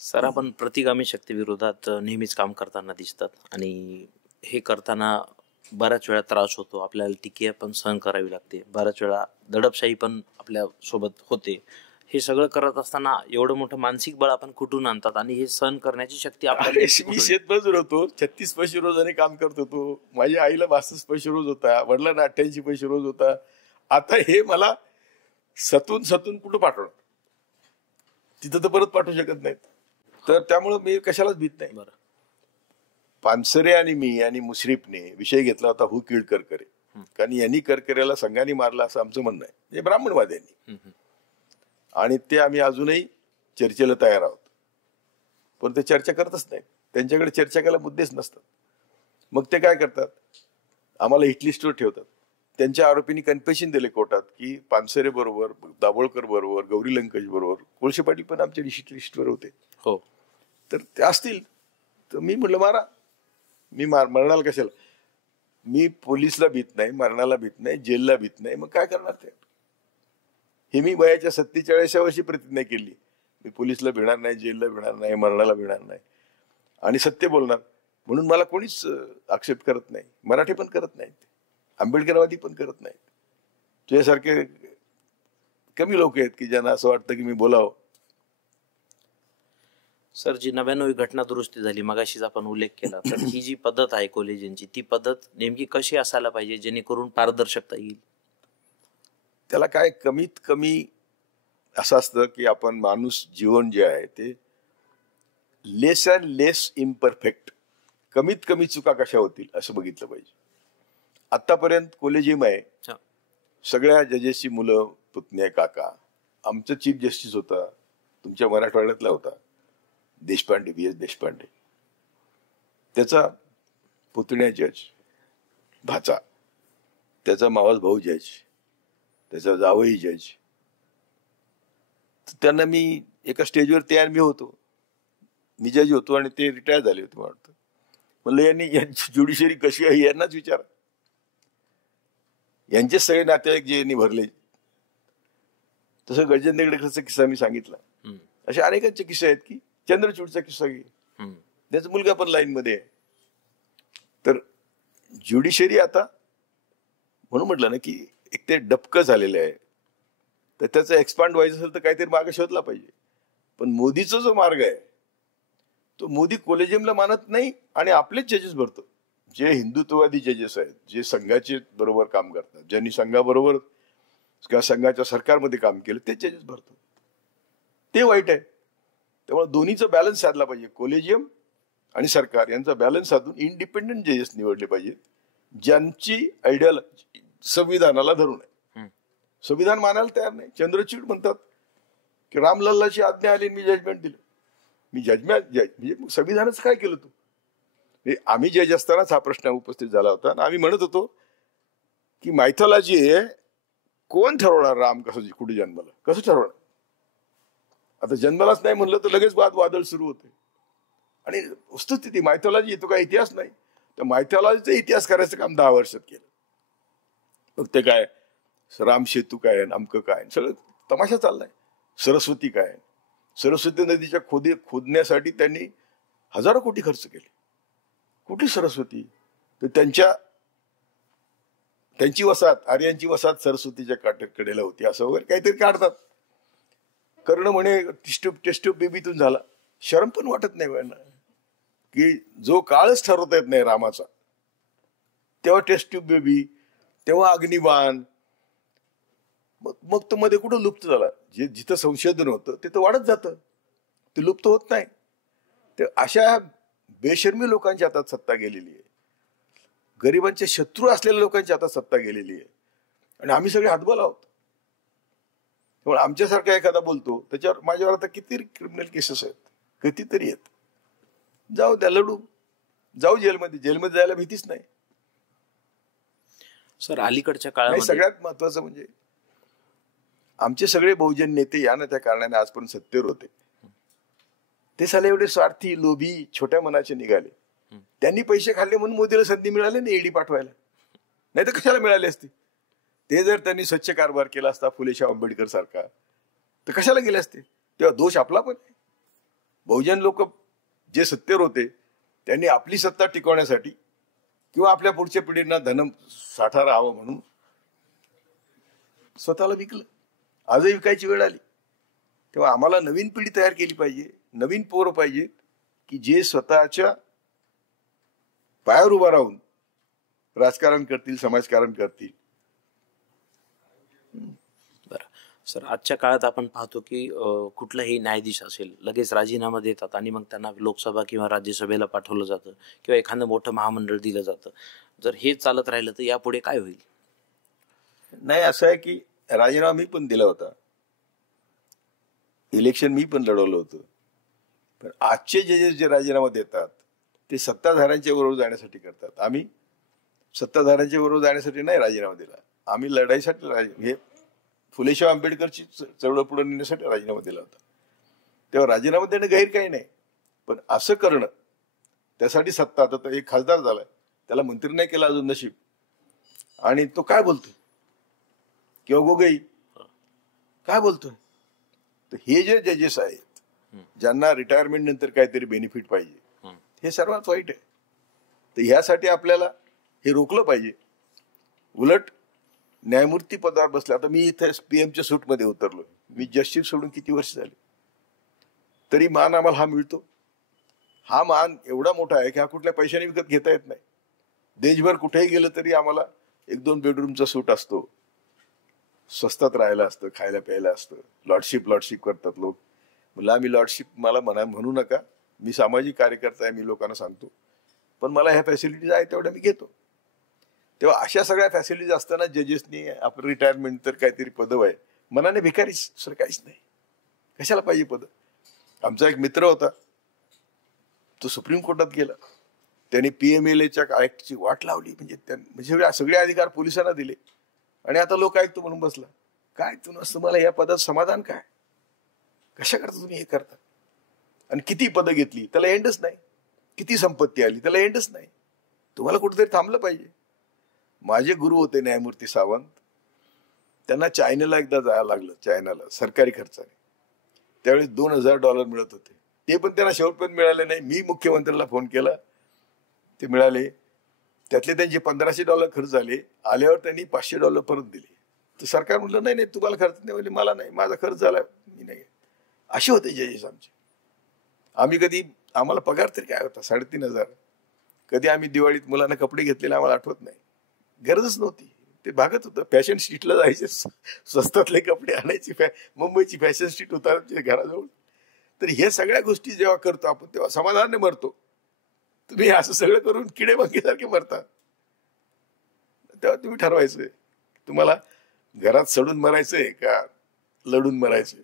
Sir, आपण प्रतिगामी शक्तीविरोधात नेहमीच काम करताना दिसतात आणि हे करताना बऱ्याच वेळा त्रास होतो, आपल्याला टीका पण सहन करावी लागते, बऱ्याच वेळा दडपशाही पण आपल्या सोबत होते. हे सगळं करत असताना एवढं मोठं मानसिक बळ आपण कुठून आणतात आणि हे सहन करण्याची शक्ती आपल्याला मी शेतमजूर होतो, 36 पैसे रोजाने काम करत होतो. माझ्या आईला 62 पैसे रोज होता, वडिलांना 88 पैसे रोज होता. आता हे मला सतून कुठं पाठवणार, तिथं तर परत पाठवू शकत नाहीत. तर त्यामुळं मी कशालाच भीत नाही. बरं. पानसरे आणि मी आणि मुश्रीफने विषय घेतला होता हु किल्ड करकरे, कारण यांनी करकरेला संघाने मारला असं आमचं म्हणणं आहे, हे ब्राह्मणवाद्यांनी. आणि ते आम्ही अजूनही चर्चेला तयार आहोत, पण ते चर्चा करतच नाही. त्यांच्याकडे चर्चा करायला मुद्देच नसतात. मग ते काय करतात, आम्हाला हिट लिस्टवर ठेवतात. त्यांच्या आरोपींनी कन्फेशन दिले कोर्टात की पानसरे बरोबर, दाभोळकर बरोबर, गौरी लंकेश बरोबर, कोळशे पाटील पण आमच्या हिट लिस्टवर होते. हो, तर ते असतील तर मी म्हटलं मारा, मी मरणाला कशाला. मी पोलिसला भीत नाही, मरणाला भीत नाही, जेलला भीत नाही. मग काय करणार ते. हे मी वयाच्या 47व्या वर्षी प्रतिज्ञा केली, मी पोलिसला भिणार नाही, जेलला भिणार नाही, मरणाला भिणार नाही आणि सत्य बोलणार. म्हणून मला कोणीच आक्षेप करत नाही. मराठी पण करत नाहीत, आंबेडकरवादी पण करत नाहीत. तुझ्यासारखे कमी लोक आहेत की ज्यांना असं वाटतं की मी बोलावं. सर, जी 99वी घटना दुरुस्ती झाली, मगाशीच आपण उल्लेख केला, तर ही जी पद्धत आहे कॉलेजांची, ती पद्धत नेमकी कशी असायला पाहिजे जेणेकरून पारदर्शकता येईल? त्याला काय कमीत कमी असं असतं की आपण माणूस जीवन जे आहे ते लेस अँड लेस इम्परफेक्ट, कमीत कमी चुका कशा होतील असं बघितलं पाहिजे. आतापर्यंत कॉलेजियम आहे, सगळ्या जजेसची मुलं, पुतणे, काका. आमचं चीफ जस्टिस होता, तुमच्या मराठवाड्यातला होता, देशपांडे, VS देशपांडे. त्याचा पुतण्या जज, भाचा, त्याचा मावस भाऊ जज, त्याचा जावई जज. त्यांना मी एका स्टेजवर तयार मी होतो, मी जज होतो आणि ते रिटायर झाले होते वाटतं. म्हणलं यांची ज्युडिशरी कशी आहे यांनाच विचारा. यांचे सगळे नातेवाईक जे यांनी भरले. तसं गजेंद्रगडेकरचा किस्सा मी सांगितला. असे अनेकांचे किस्से आहेत की चंद्रचूडचा किस्सा घे, त्याचा मुलगा पण लाईन मध्ये आहे. तर ज्युडिशरी आता, म्हणून म्हटलं ना की एक ते डबकं झालेलं आहे, तर त्याचं एक्सपांड व्हायचं असेल तर काहीतरी मार्ग शोधला पाहिजे. पण मोदीचा जो मार्ग आहे तो मोदी कॉलेजियमला मानत नाही आणि आपलेच जजेस भरतो. जे हिंदुत्ववादी जजेस आहेत, जे संघाचे बरोबर काम करतात, ज्यांनी संघाबरोबर किंवा संघाच्या सरकारमध्ये काम केलं, ते जजेस भरतो. ते वाईट आहे. त्यामुळे दोन्हीचा बॅलन्स साधला पाहिजे. कॉलेजियम आणि सरकार यांचा बॅलन्स साधून इंडिपेंडंट जजेस निवडले पाहिजेत, ज्यांची आयडियोलॉजी संविधानाला धरून आहे. संविधान मानायला तयार नाही. चंद्रचूड म्हणतात की रामलल्लाची आज्ञा आली, मी जजमेंट दिलं. मी जजमेंट म्हणजे संविधानाचं काय केलं तू. आम्ही जज असतानाच हा प्रश्न उपस्थित झाला होता आणि आम्ही म्हणत होतो की मायथॉलॉजी आहे, कोण ठरवणार राम कसं कुठे जन्मला, कसं ठरवणार. आता जन्मलाच नाही म्हणलं तर लगेच वादळ सुरू होते. आणि वस्तुस्थिती मायथॉलॉजी येतो का इतिहास नाही. तर मायथॉलॉजीचा इतिहास करायचं काम 10 वर्षात केलं. मग ते काय राम सेतू काय, अमकं काय, सगळं तमाशा चाललाय. सरस्वती काय, सरस्वती नदीच्या खोदण्यासाठी त्यांनी हजारो कोटी खर्च केले. कुठली सरस्वती. तर त्यांची वसाहत, आर्यांची वसाहत सरस्वतीच्या कडेला होती असं वगैरे काहीतरी काढतात. कर्ण म्हणे टेस्ट बेबीतून झाला. शरम पण वाटत नाही वेळेला की जो काळच ठरवता येत नाही रामाचा, तेव्हा टेस्ट ट्यूब बेबी, तेव्हा अग्निबाण. मग तो मध्ये कुठं लुप्त झाला. जिथं संशोधन होतं तिथं वाढत जातं, ते लुप्त होत नाही. तर अशा बेशर्मी लोकांच्या हातात सत्ता गेलेली आहे, गरिबांचे शत्रू असलेल्या लोकांच्या हातात सत्ता गेलेली आहे आणि आम्ही सगळे हातबल आहोत. त्यामुळे आमच्यासारखा एखादा बोलतो त्याच्यावर, माझ्यावर आता किती क्रिमिनल केसेस आहेत, कितीतरी आहेत. जाऊ त्या लढू, जाऊ जेलमध्ये जायला भीतीच नाही. सर, अलीकडच्या काळात सगळ्यात महत्वाचं म्हणजे आमचे सगळे बहुजन नेते या ना त्या कारणाने आजपर्यंत सत्तेवर होते, ते साले एवढे स्वार्थी, लोभी, छोट्या मनाचे निघाले. त्यांनी पैसे खाल्ले म्हणून मोदीला संधी मिळाली नाही ईडी पाठवायला, नाही तर कशाला मिळाली असती. ते जर त्यांनी स्वच्छ कारभार केला असता फुले शाह आंबेडकर सारखा, तर कशाला गेले असते. तेव्हा दोष आपला पण आहे. बहुजन लोक जे सत्तेवर होते त्यांनी आपली सत्ता टिकवण्यासाठी किंवा आपल्या पुढच्या पिढींना धन साठा राहावं म्हणून स्वतःला विकलं. आजही विकायची वेळ आली. तेव्हा आम्हाला नवीन पिढी तयार केली पाहिजे, नवीन पोरं पाहिजेत की जे स्वतःच्या पायावर उभा राहून राजकारण करतील, समाजकारण करतील. बरं सर, आजच्या काळात आपण पाहतो की कुठलाही न्यायाधीश असेल लगेच राजीनामा देतात आणि मग त्यांना लोकसभा किंवा राज्यसभेला पाठवलं जातं किंवा एखादं मोठं महामंडळ दिलं जातं. जर हे चालत राहिलं तर यापुढे काय होईल? नाही, असं आहे की राजीनामा मी पण दिला होता, इलेक्शन मी पण लढवलं होतं. पण आजचे जे राजीनामा देतात ते सत्ताधाऱ्यांच्या बरोबर जाण्यासाठी करतात. आम्ही सत्ताधाऱ्यांच्या बरोबर जाण्यासाठी नाही राजीनामा दिला, आम्ही लढाईसाठी हे फुलेशाह आंबेडकरची चळवळ पुढे नेण्यासाठी राजीनामा दिला होता. तेव्हा राजीनामा देणं गैर काही नाही, पण असं करणं त्यासाठी सत्ता. आता तो एक खासदार झालाय, त्याला मंत्री नाही केला अजून नशीब, आणि तो काय बोलतोय, किंवा गोगोई काय बोलतोय. तर हे जे जजेस आहेत ज्यांना रिटायरमेंट नंतर काहीतरी बेनिफिट पाहिजे, हे सर्वात वाईट आहे. तर ह्यासाठी आपल्याला हे रोखलं पाहिजे. उलट न्यायमूर्ती पदावर बसले, आता मी इथे पीएमच्या सूटमध्ये उतरलो, मी जस्टिस सोडून किती वर्ष झाली, तरी मान आम्हाला हा मिळतो. हा मान एवढा मोठा आहे की हा कुठल्या पैशाने विकत घेता येत नाही. देशभर कुठेही गेलं तरी आम्हाला 1-2 बेडरूमचा सूट असतो, स्वस्तात राहायला असतं, खायला प्यायला असतं. लॉर्डशिप करतात लोक. म्हणलं आम्ही लॉर्डशिप मला म्हणू नका, मी सामाजिक कार्यकर्ता आहे, मी लोकांना सांगतो, पण मला ह्या फॅसिलिटीज आहे तेवढ्या मी घेतो. तेव्हा अशा सगळ्या फॅसिलिटीज असताना जजेसनी आपलं रिटायरमेंट तर काहीतरी पदव आहे, मनाने भिकारीच सर काहीच नाही, कशाला पाहिजे पद. आमचा एक मित्र होता, तो सुप्रीम कोर्टात गेला, त्यांनी PMLAच्या ऍक्टची वाट लावली, म्हणजे सगळे अधिकार पोलिसांना दिले, आणि आता लोक ऐकतो म्हणून बसला. काय तुम्हाला या पदात समाधान काय, कशा करता तुम्ही हे करता, आणि किती पदं घेतली त्याला एंडच नाही, किती संपत्ती आली त्याला एंडच नाही. तुम्हाला कुठेतरी थांबलं पाहिजे. माझे गुरु होते न्यायमूर्ती सावंत, त्यांना चायनाला एकदा जायला लागलं, चायनाला सरकारी खर्चाने. त्यावेळी $2000 मिळत होते, ते पण त्यांना शेवटपर्यंत मिळाले नाही. मी मुख्यमंत्र्यांना फोन केला, ते मिळाले. त्यातले त्यांचे $1500 खर्च झाले. आल्यावर त्यांनी $500 परत दिले. तर सरकार म्हटलं नाही नाही तुम्हाला खर्च नाही, म्हणजे मला नाही, माझा खर्च झाला, मी नाही. असे होते जजेस आमचे. आम्हाला पगार तरी काय होता, 3500. कधी आम्ही दिवाळीत मुलांना कपडे घेतलेले आम्हाला आठवत नाही, गरजच नव्हती, ते भागत होतं. फॅशन स्ट्रीटला जायचे, स्वस्तातले कपडे आणायचे, मुंबईची फॅशन स्ट्रीट होता आमच्या घराजवळ. तर हे सगळ्या गोष्टी जेव्हा करतो आपण तेव्हा समाधानाने मरतो. तुम्ही असं सगळं करून किडेबांगेसारखे मरता, तेव्हा तुम्ही ठरवायचंय तुम्हाला घरात सडून मरायचंय का लढून मरायचंय.